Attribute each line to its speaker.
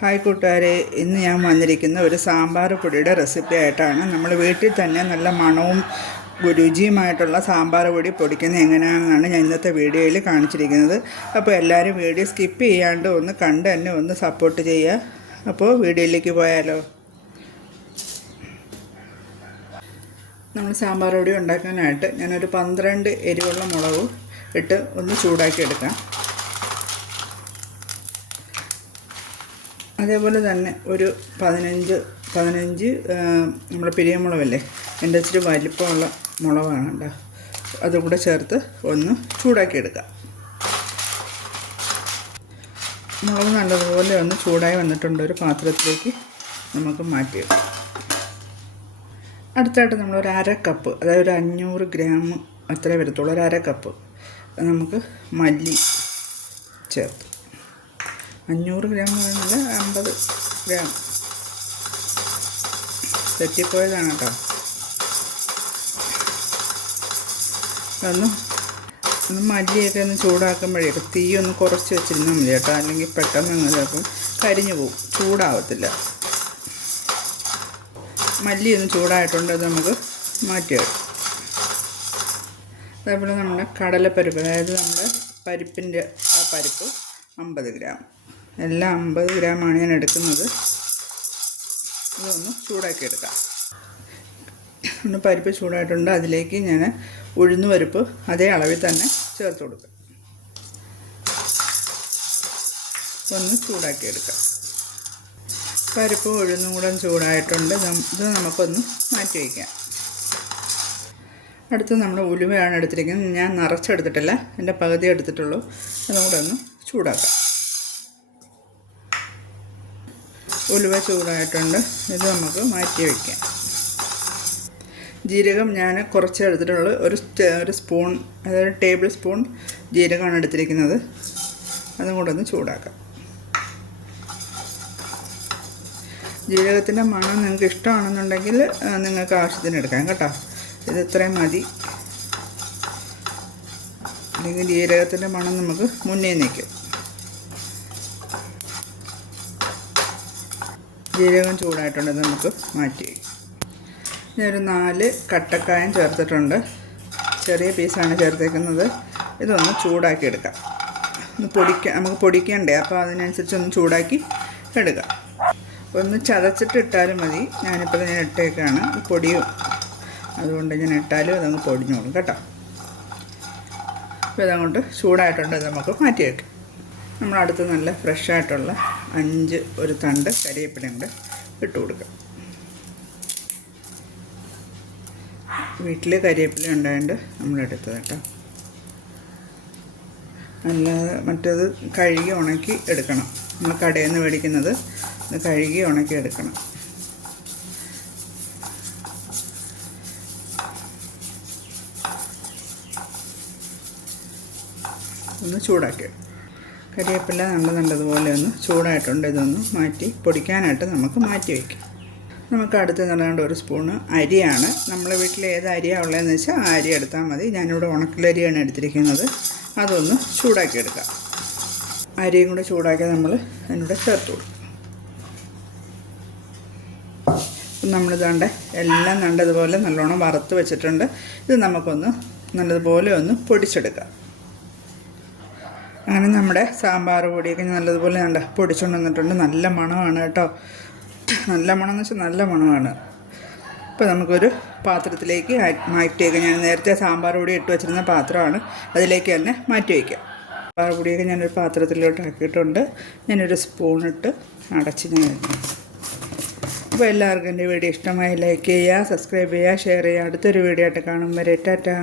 Speaker 1: Hi കൂട്ടുകാരെ ഇന്ന് ഞാൻ വന്നിരിക്കുന്ന ഒരു സാമ്പാർ പൊടിയുടെ റെസിപ്പി ആയിട്ടാണ്. നമ്മൾ വീട്ടിൽ തന്നെ നല്ല മണവും രുചിയുമായിട്ടുള്ള സാമ്പാർ പൊടി പൊടിക്കുന്നത് എങ്ങനെയാണെന്നാണ് ഞാൻ ഇന്നത്തെ വീഡിയോയിൽ കാണിച്ചിരിക്കുന്നത്. അപ്പോൾ എല്ലാവരും വീഡിയോ സ്കിപ്പ് ചെയ്യാണ്ട് ഒന്ന് കണ്ട് തന്നെ ഒന്ന് സപ്പോർട്ട് ചെയ്യുക. അപ്പോൾ വീഡിയോയിലേക്ക് പോയാലോ? നമ്മൾ സാമ്പാർ പൊടി ഉണ്ടാക്കാനായിട്ട് ഞാനൊരു പന്ത്രണ്ട് എരിവുള്ള മുളകും ഇട്ട് ഒന്ന് ചൂടാക്കി എടുക്കാം അതേപോലെ തന്നെ ഒരു പതിനഞ്ച് പതിനഞ്ച് നമ്മുടെ പിരിയമുളകല്ലേ എന്റെ ഇച്ചിരി വലിപ്പമുള്ള മുളകാണ് കേട്ടോ അതും കൂടെ ചേർത്ത് ഒന്ന് ചൂടാക്കി എടുക്കാം മുളക് നല്ലതുപോലെ ഒന്ന് ചൂടായി വന്നിട്ടുണ്ട്. ഒരു പാത്രത്തിലേക്ക് നമുക്ക് മാറ്റി വെക്കാം അടുത്തായിട്ട് നമ്മൾ ഒരു അര കപ്പ് അതായത് ഒരു അഞ്ഞൂറ് ഗ്രാം അത്രേ വരത്തുള്ളൂ. ഒരു അര കപ്പ് നമുക്ക് മല്ലി ചേർത്ത്. അഞ്ഞൂറ് ഗ്രാം പറയുന്നില്ല അമ്പത് ഗ്രാം. തെറ്റിപ്പോയതാണ് കേട്ടോ. ഒന്ന് ഒന്ന് മല്ലിയൊക്കെ ഒന്ന് ചൂടാക്കുമ്പോഴേ തീ ഒന്ന് കുറച്ച് വെച്ചിരുന്നാൽ മതി കേട്ടോ. അല്ലെങ്കിൽ പെട്ടെന്ന് അങ്ങ് ചിലപ്പം കരിഞ്ഞു പോകും. ചൂടാവത്തില്ല. മല്ലി ഒന്ന് ചൂടായിട്ടുണ്ട് അത് നമുക്ക് മാറ്റിയെടുക്കാം. അതേപോലെ നമ്മുടെ കടലപ്പരിപ്പ് അതായത് നമ്മുടെ പരിപ്പിന്റെ ആ പരിപ്പ് അമ്പത് ഗ്രാം. എല്ലാം അമ്പത് ഗ്രാമാണ് ഞാൻ എടുക്കുന്നത്. ഇതൊന്ന് ചൂടാക്കി എടുക്കാം. ഒന്ന് പരിപ്പ് ചൂടായിട്ടുണ്ട്. അതിലേക്ക് ഞാൻ ഉഴുന്ന് പരിപ്പ് അതേ അളവിൽ തന്നെ ചേർത്ത് കൊടുക്കാം. ഒന്ന് ചൂടാക്കി എടുക്കാം. പരിപ്പ് ഉഴുന്നും കൂടെ ചൂടായിട്ടുണ്ട്. ഇത് നമുക്കൊന്ന് മാറ്റി വയ്ക്കാം. അടുത്ത് നമ്മൾ ഉലുവയാണ് എടുത്തിരിക്കുന്നത്. ഞാൻ നിറച്ചെടുത്തിട്ടില്ല. എന്റെ പകുതി എടുത്തിട്ടുള്ളൂ. അതും കൂടെ ഒന്ന് ചൂടാക്കാം. ഉലുവ ചൂടായിട്ടുണ്ട്. ഇത് നമുക്ക് മാറ്റി വയ്ക്കാം ജീരകം ഞാൻ കുറച്ച് എടുത്തിട്ടുള്ളത്. ഒരു ഒരു സ്പൂൺ അതായത് ടേബിൾ സ്പൂൺ ജീരകമാണ് എടുത്തിരിക്കുന്നത്. അതും കൂടെ ഒന്ന് ചൂടാക്കാം. ജീരകത്തിന്റെ മണം നിങ്ങൾക്ക് ഇഷ്ടമാണെന്നുണ്ടെങ്കിൽ നിങ്ങൾക്ക് ആവശ്യത്തിന് എടുക്കാം കേട്ടോ. ഇത് ഇത്രയും മതി. അല്ലെങ്കിൽ ജീരകത്തിന്റെ മണം നമുക്ക് മുന്നേ നിൽക്കും. ജീരകം ചൂടായിട്ടുണ്ട് നമുക്ക് മാറ്റി ഞാനൊരു നാല് കട്ടക്കായം ചേർത്തിട്ടുണ്ട്. ചെറിയ പീസാണ് ചേർത്തേക്കുന്നത്. ഇതൊന്ന് ചൂടാക്കി എടുക്കാം. ഒന്ന് പൊടിക്കാൻ നമുക്ക് പൊടിക്കണ്ടേ അപ്പോൾ അതിനനുസരിച്ച് ഒന്ന് ചൂടാക്കി എടുക്കാം. ഒന്ന് ചതച്ചിട്ട് ഇട്ടാലും മതി. ഞാനിപ്പോൾ ഞാൻ ഇട്ടേക്കാണ്. പൊടിയും അതുകൊണ്ട് ഞാൻ ഇട്ടാലും അതങ്ങ് പൊടിഞ്ഞോളും കേട്ടോ. അപ്പോൾ ഇതങ്ങോട്ട് ചൂടായിട്ടുണ്ട് നമുക്ക് മാറ്റി വയ്ക്കാം. നമ്മളടുത്ത് നല്ല ഫ്രഷായിട്ടുള്ള അഞ്ച് ഒരു തണ്ട് കരിവേപ്പിലയും കൂടെ ഇട്ട് കൊടുക്കാം. വീട്ടിൽ കരിയേപ്പില ഉണ്ടായതുകൊണ്ട് നമ്മളെടുത്തത് കേട്ടോ അല്ലാതെ മറ്റേത് കഴുകി ഉണക്കി എടുക്കണം. നമ്മൾ കടയിൽ നിന്ന് മേടിക്കുന്നത് ഇത് കഴുകി ഉണക്കി എടുക്കണം. ഒന്ന് ചൂടാക്കി കരിവേപ്പില നല്ല നല്ലതുപോലെ ഒന്ന് ചൂടായിട്ടുണ്ട്. ഇതൊന്ന് മാറ്റി പൊടിക്കാനായിട്ട് നമുക്ക് മാറ്റി വയ്ക്കാം നമുക്ക് അടുത്ത് നിന്നുകൊണ്ട് ഒരു സ്പൂണ് അരിയാണ്. നമ്മളെ വീട്ടിൽ ഏത് അരിയാണ് ഉള്ളതെന്ന് വെച്ചാൽ ആ അരി എടുത്താൽ മതി. ഞാനിവിടെ ഉണക്കലരിയാണ് എടുത്തിരിക്കുന്നത്. അതൊന്ന് ചൂടാക്കി എടുക്കാം അരിയും കൂടെ ചൂടാക്കി നമ്മൾ അതിനൂടെ ചേർത്ത് കൊടുക്കും. നമ്മളിതാണ്ട് എല്ലാം നല്ലതുപോലെ നല്ലോണം വറുത്ത് വെച്ചിട്ടുണ്ട്. ഇത് നമുക്കൊന്ന് നല്ലതുപോലെ ഒന്ന് പൊടിച്ചെടുക്കാം. അങ്ങനെ നമ്മുടെ സാമ്പാർ പൊടിയൊക്കെ നല്ലതുപോലെ കണ്ട പൊടിച്ചുകൊണ്ട് വന്നിട്ടുണ്ട്. നല്ല മണമാണ് കേട്ടോ. നല്ല മണം എന്ന് വെച്ചാൽ നല്ല മണമാണ്. ഇപ്പോൾ നമുക്കൊരു പാത്രത്തിലേക്ക് മാറ്റി വയ്ക്കാം ഞാൻ നേരത്തെ സാമ്പാർ പൊടി ഇട്ട് വെച്ചിരുന്ന പാത്രമാണ്. അതിലേക്ക് തന്നെ മാറ്റി വയ്ക്കാം സാമ്പാർ പൊടിയൊക്കെ ഞാനൊരു പാത്രത്തിലോട്ട് ആക്കിയിട്ടുണ്ട്. ഞാനൊരു സ്പൂണിട്ട് അടച്ച് ഞാൻ അപ്പോൾ എല്ലാവർക്കും എന്റെ വീഡിയോ ഇഷ്ടമായി ലൈക്ക് ചെയ്യുക സബ്സ്ക്രൈബ് ചെയ്യുക ഷെയർ ചെയ്യുക. അടുത്തൊരു വീഡിയോ ആയിട്ട് കാണും വരെ. ടാറ്റാ.